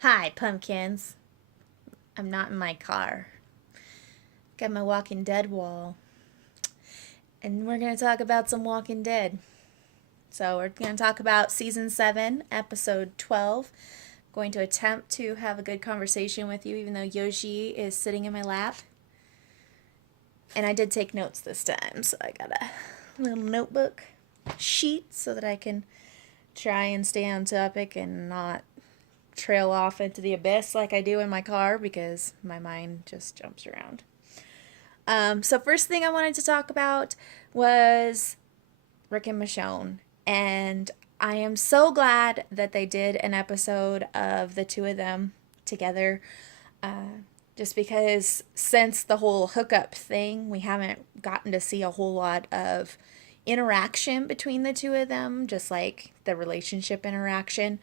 Hi, pumpkins. I'm not in my car. Got my Walking Dead wall. And we're going to talk about some Walking Dead. So, we're going to talk about season 7, episode 12. Going to attempt to have a good conversation with you, even though Yoshi is sitting in my lap. And I did take notes this time, so I got a little notebook sheet so that I can try and stay on topic and not trail off into the abyss like I do in my car because my mind just jumps around. So first thing I wanted to talk about was Rick and Michonne. And I am so glad that they did an episode of the two of them together. Just because since the whole hookup thing, we haven't gotten to see a whole lot of interaction between the two of them, just like the relationship interaction.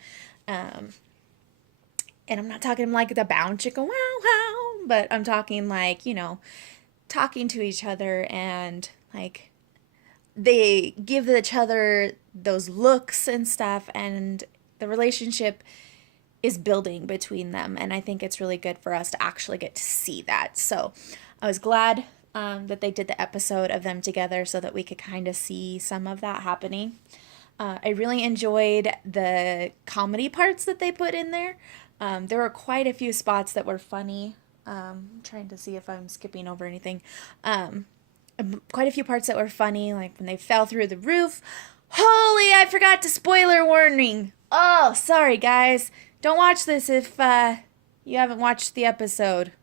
And I'm not talking like the bound chicka wow wow, but I'm talking like, talking to each other and like they give each other those looks and stuff, and the relationship is building between them. And I think it's really good for us to actually get to see that. So I was glad that they did the episode of them together so that we could kind of see some of that happening. I really enjoyed the comedy parts that they put in there. There were quite a few spots that were funny. I'm trying to see if I'm skipping over anything. Quite a few parts that were funny, like when they fell through the roof. Holy, I forgot to spoiler warning. Oh, sorry, guys. Don't watch this if you haven't watched the episode.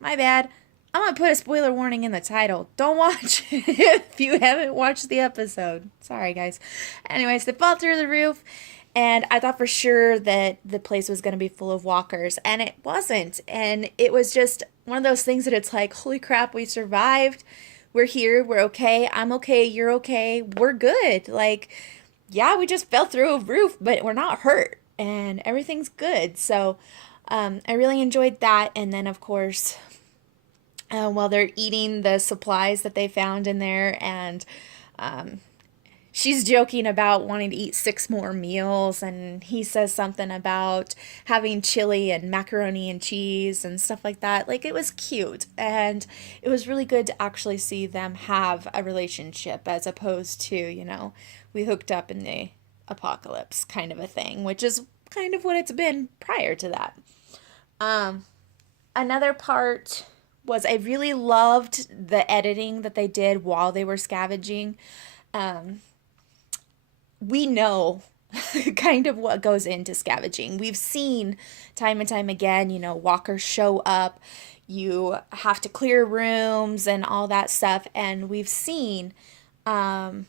My bad. I'm going to put a spoiler warning in the title. Don't watch if you haven't watched the episode. Sorry, guys. Anyways, they fall through the roof, and I thought for sure that the place was going to be full of walkers, and it wasn't. And it was just one of those things that it's like, holy crap, we survived. We're here. We're okay. I'm okay. You're okay. We're good. Like, yeah, we just fell through a roof, but we're not hurt, and everything's good. So I really enjoyed that. And then, of course, while they're eating the supplies that they found in there, and she's joking about wanting to eat 6 more meals, and he says something about having chili and macaroni and cheese and stuff like that. Like, it was cute, and it was really good to actually see them have a relationship as opposed to, we hooked up in the apocalypse kind of a thing, which is kind of what it's been prior to that. Another part was I really loved the editing that they did while they were scavenging. We know kind of what goes into scavenging. We've seen time and time again, walkers show up, you have to clear rooms and all that stuff, and we've seen what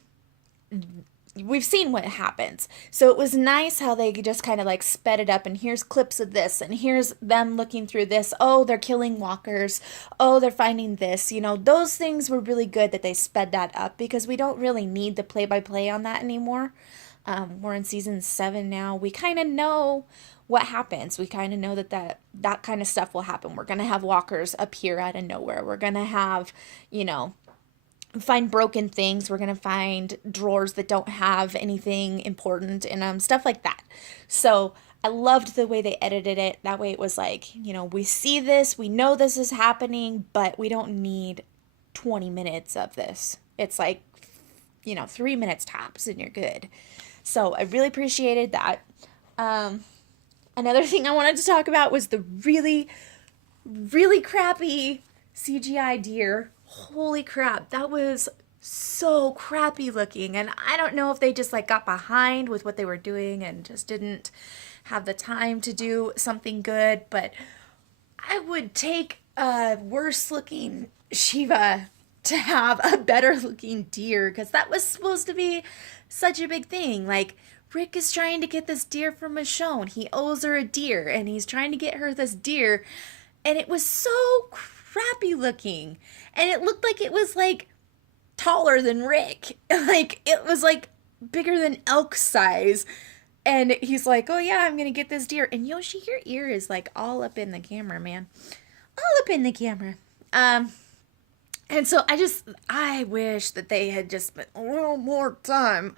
happens. So it was nice how they just kind of like sped it up, and here's clips of this, and here's them looking through this. Oh, they're killing walkers. Oh, they're finding this. Those things were really good that they sped that up because we don't really need the play by play on that anymore. We're in season 7 now. We kind of know what happens. We kind of know that kind of stuff will happen. We're going to have walkers appear out of nowhere. We're going to have, find broken things. We're going to find drawers that don't have anything important in them, stuff like that. So I loved the way they edited it. That way it was like, we see this, we know this is happening, but we don't need 20 minutes of this. It's like, 3 minutes tops and you're good. So I really appreciated that. Another thing I wanted to talk about was the really, really crappy CGI deer. Holy crap, that was so crappy looking. And I don't know if they just like got behind with what they were doing and just didn't have the time to do something good, but I would take a worse looking Shiva to have a better looking deer, because that was supposed to be such a big thing. Like, Rick is trying to get this deer from Michonne. He owes her a deer, and he's trying to get her this deer, and it was so crappy looking, and it looked like it was like taller than Rick. Like, it was like bigger than elk size. And he's like, oh yeah, I'm gonna get this deer. And Yoshi, your ear is like all up in the camera, man. All up in the camera. And so I wish that they had just spent a little more time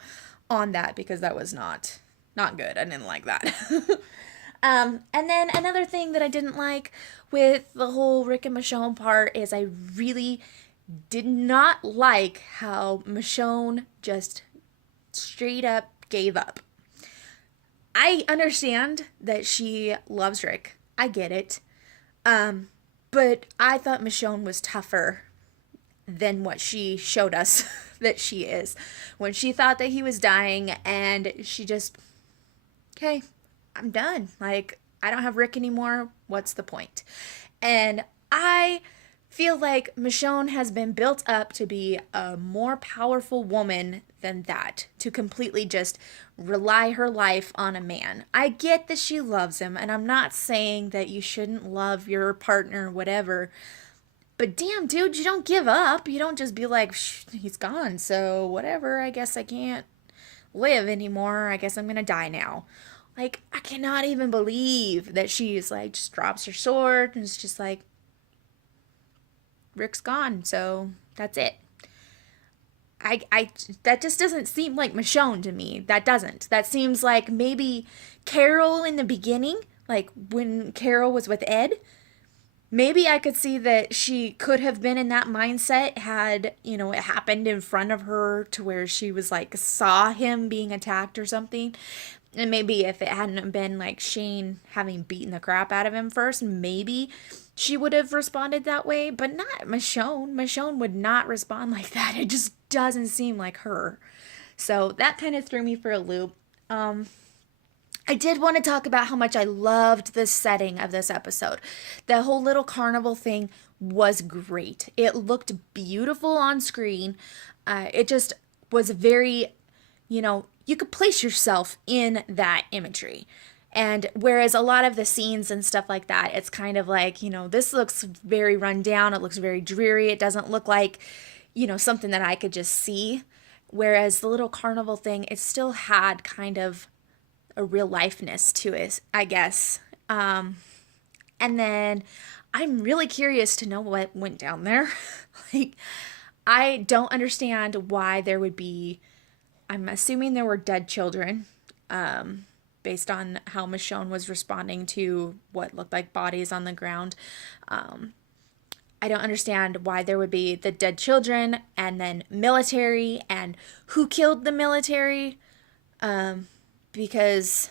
on that, because that was not good. I didn't like that. And then another thing that I didn't like with the whole Rick and Michonne part is I really did not like how Michonne just straight up gave up. I understand that she loves Rick. I get it. But I thought Michonne was tougher than what she showed us that she is. When she thought that he was dying and she just, okay, I'm done. Like, I don't have Rick anymore. What's the point? And I feel like Michonne has been built up to be a more powerful woman than that, to completely just rely her life on a man. I get that she loves him, and I'm not saying that you shouldn't love your partner, whatever. But damn, dude, you don't give up. You don't just be like, he's gone, so whatever. I guess I can't live anymore. I guess I'm gonna die now. Like, I cannot even believe that she's like, just drops her sword and it's just like, Rick's gone, so that's it. I that just doesn't seem like Michonne to me. That doesn't. That seems like maybe Carol in the beginning, like when Carol was with Ed. Maybe I could see that she could have been in that mindset had, it happened in front of her to where she was like, saw him being attacked or something. And maybe if it hadn't been like Shane having beaten the crap out of him first, maybe she would have responded that way, but not Michonne. Michonne would not respond like that. It just doesn't seem like her. So that kind of threw me for a loop. I did want to talk about how much I loved the setting of this episode. The whole little carnival thing was great. It looked beautiful on screen. It just was very, you could place yourself in that imagery. And whereas a lot of the scenes and stuff like that, it's kind of like, this looks very run down. It looks very dreary. It doesn't look like, something that I could just see. Whereas the little carnival thing, it still had kind of a real lifeness to it, I guess. And then I'm really curious to know what went down there. Like, I don't understand why there would be, I'm assuming there were dead children, based on how Michonne was responding to what looked like bodies on the ground. I don't understand why there would be the dead children and then military and who killed the military. Because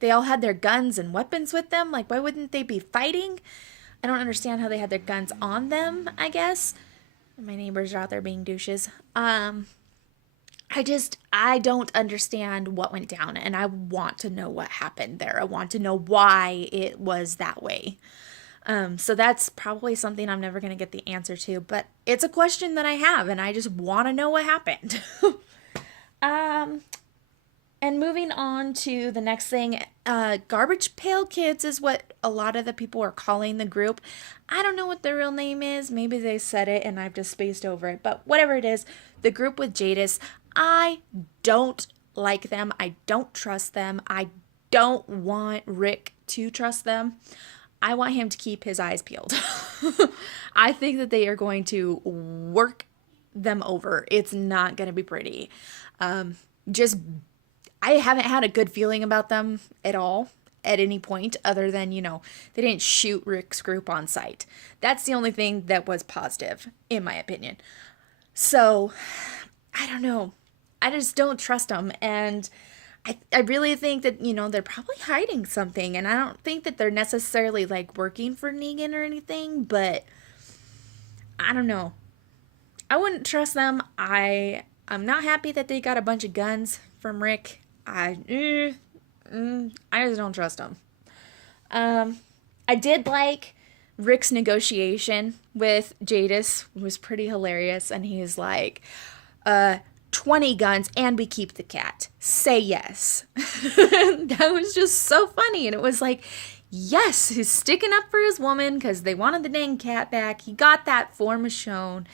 they all had their guns and weapons with them. Like, why wouldn't they be fighting? I don't understand how they had their guns on them, I guess. My neighbors are out there being douches. I don't understand what went down, and I want to know what happened there. I want to know why it was that way. So that's probably something I'm never going to get the answer to, but it's a question that I have, and I just want to know what happened. And moving on to the next thing, Garbage Pail Kids is what a lot of the people are calling the group. I don't know what their real name is. Maybe they said it and I've just spaced over it. But whatever it is, the group with Jadis, I don't like them. I don't trust them. I don't want Rick to trust them. I want him to keep his eyes peeled. I think that they are going to work them over. It's not going to be pretty. I haven't had a good feeling about them at all at any point other than, they didn't shoot Rick's group on sight. That's the only thing that was positive, in my opinion. So, I don't know. I just don't trust them. And I really think that, they're probably hiding something. And I don't think that they're necessarily, like, working for Negan or anything. But, I don't know. I wouldn't trust them. I'm not happy that they got a bunch of guns from Rick. I just don't trust him. I did like Rick's negotiation with Jadis. It was pretty hilarious. And he's like, 20 guns and we keep the cat. Say yes. That was just so funny. And it was like, yes, he's sticking up for his woman because they wanted the dang cat back. He got that for Michonne.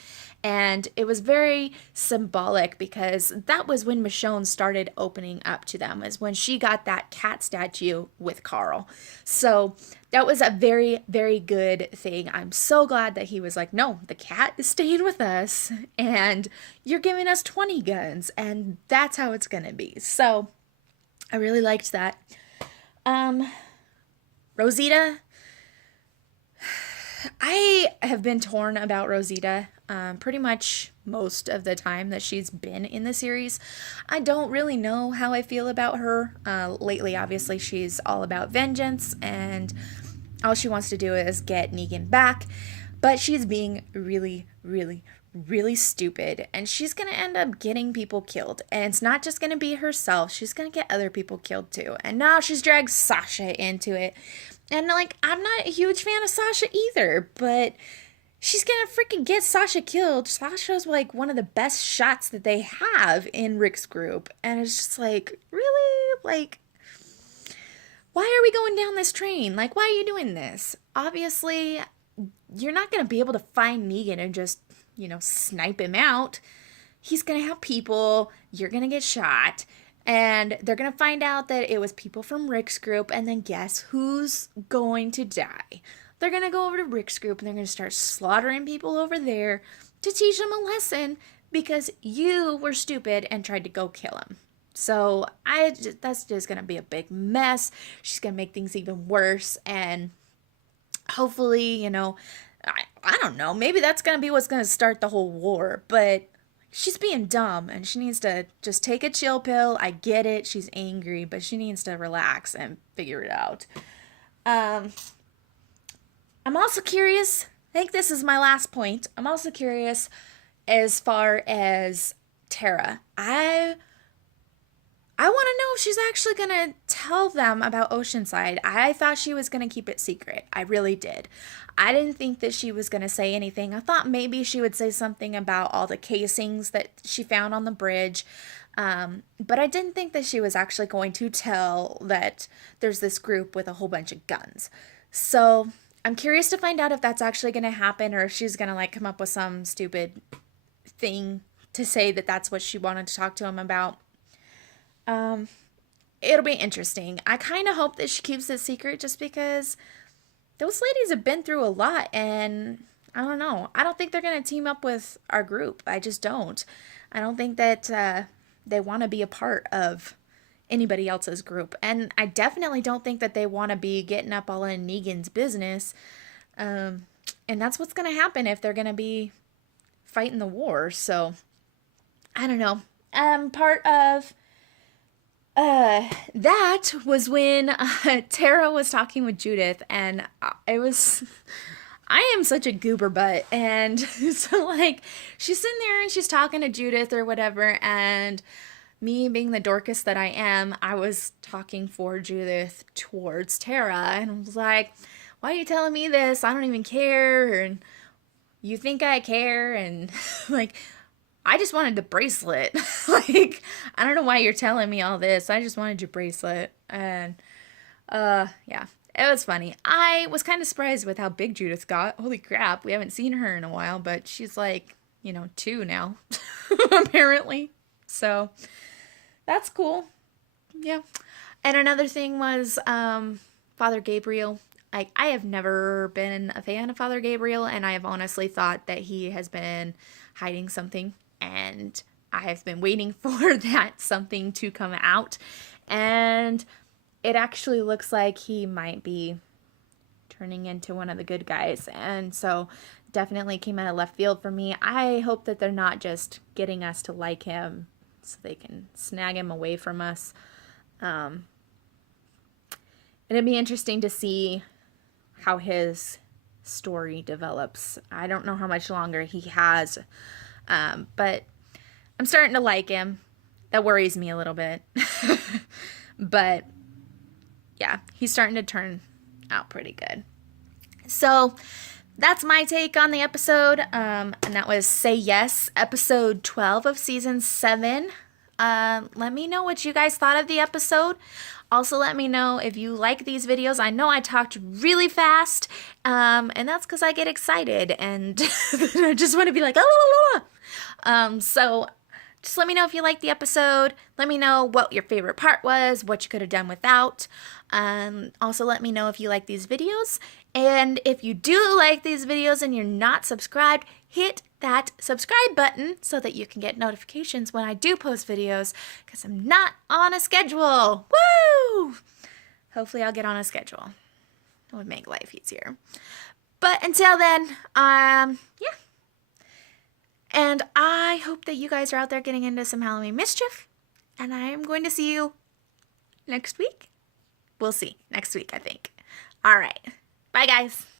And it was very symbolic because that was when Michonne started opening up to them, is when she got that cat statue with Carl. So that was a very, very good thing. I'm so glad that he was like, no, the cat is staying with us and you're giving us 20 guns and that's how it's going to be. So I really liked that. Rosita, I have been torn about Rosita pretty much most of the time that she's been in the series. I don't really know how I feel about her. Lately, obviously, she's all about vengeance, and all she wants to do is get Negan back. But she's being really, really, really stupid, and she's going to end up getting people killed. And it's not just going to be herself, she's going to get other people killed too. And now she's dragged Sasha into it. And like, I'm not a huge fan of Sasha either, but she's gonna freaking get Sasha killed. Sasha's like one of the best shots that they have in Rick's group. And it's just like, really? Like, why are we going down this train? Like, why are you doing this? Obviously, you're not gonna be able to find Negan and just, snipe him out. He's gonna have people, you're gonna get shot. And they're going to find out that it was people from Rick's group, and then guess who's going to die? They're going to go over to Rick's group, and they're going to start slaughtering people over there to teach them a lesson because you were stupid and tried to go kill him. So that's just going to be a big mess. She's going to make things even worse, and hopefully, I don't know, maybe that's going to be what's going to start the whole war, but she's being dumb and she needs to just take a chill pill. I get it. She's angry, but she needs to relax and figure it out. I'm also curious. I think this is my last point. I'm also curious as far as Tara. I want to know if she's actually going to tell them about Oceanside. I thought she was going to keep it secret. I really did. I didn't think that she was going to say anything. I thought maybe she would say something about all the casings that she found on the bridge. But I didn't think that she was actually going to tell that there's this group with a whole bunch of guns. So I'm curious to find out if that's actually going to happen, or if she's going to like come up with some stupid thing to say that that's what she wanted to talk to him about. It'll be interesting. I kind of hope that she keeps it secret just because those ladies have been through a lot, and I don't know. I don't think they're going to team up with our group. I just don't. I don't think that they want to be a part of anybody else's group. And I definitely don't think that they want to be getting up all in Negan's business. And that's what's going to happen if they're going to be fighting the war. So, I don't know. Part of that was when Tara was talking with Judith, and I am such a goober butt, and so like she's sitting there and she's talking to Judith or whatever, and me being the dorcas that I am, I was talking for Judith towards Tara, and I was like, why are you telling me this? I don't even care, and you think I care, and like, I just wanted the bracelet. Like, I don't know why you're telling me all this. I just wanted your bracelet. And, yeah, it was funny. I was kind of surprised with how big Judith got. Holy crap, we haven't seen her in a while, but she's like, 2 now, apparently. So, that's cool. Yeah. And another thing was, Father Gabriel. I have never been a fan of Father Gabriel, and I have honestly thought that he has been hiding something. And I have been waiting for that something to come out. And it actually looks like he might be turning into one of the good guys. And so definitely came out of left field for me. I hope that they're not just getting us to like him so they can snag him away from us. It'd be interesting to see how his story develops. I don't know how much longer he has. But I'm starting to like him. That worries me a little bit. But yeah, he's starting to turn out pretty good. So that's my take on the episode. And that was Say Yes, episode 12 of season 7. Let me know what you guys thought of the episode. Also, let me know if you like these videos. I know I talked really fast, and that's because I get excited, and I just want to be like, la, la, la. So just let me know if you like the episode. Let me know what your favorite part was, what you could have done without. Also, let me know if you like these videos. And if you do like these videos and you're not subscribed, hit that subscribe button so that you can get notifications when I do post videos, because I'm not on a schedule. Woo! Hopefully I'll get on a schedule. It would make life easier. But until then, yeah. And I hope that you guys are out there getting into some Halloween mischief. And I am going to see you next week. We'll see. Next week, I think. All right. Bye, guys.